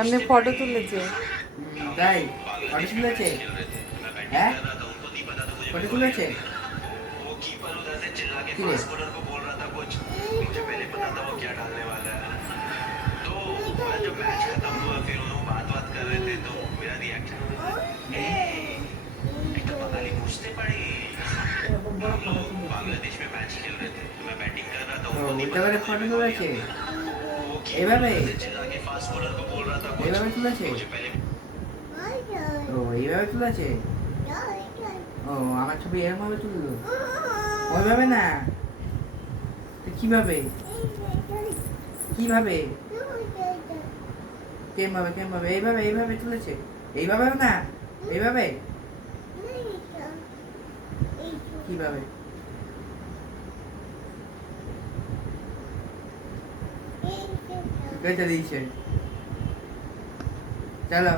আমি ফটো তুলেছে। তাই ফটো তুলেছে? হ্যাঁ ফটো তুলেছে কি রে? ও উল্টা করে ফটো তুলেছে এইভাবে? এইভাবে তুলেছে? ও এইভাবে তুলেছে? ও আমার ছবি এরকম ভাবে তুললো? ওইভাবে না তো কিভাবে? কিভাবে? কেমভাবে কেমভাবে? এইভাবে এইভাবে তুলেছে? এইভাবেও না? এইভাবে? কিভাবে? কেটে দিয়েছে। চলো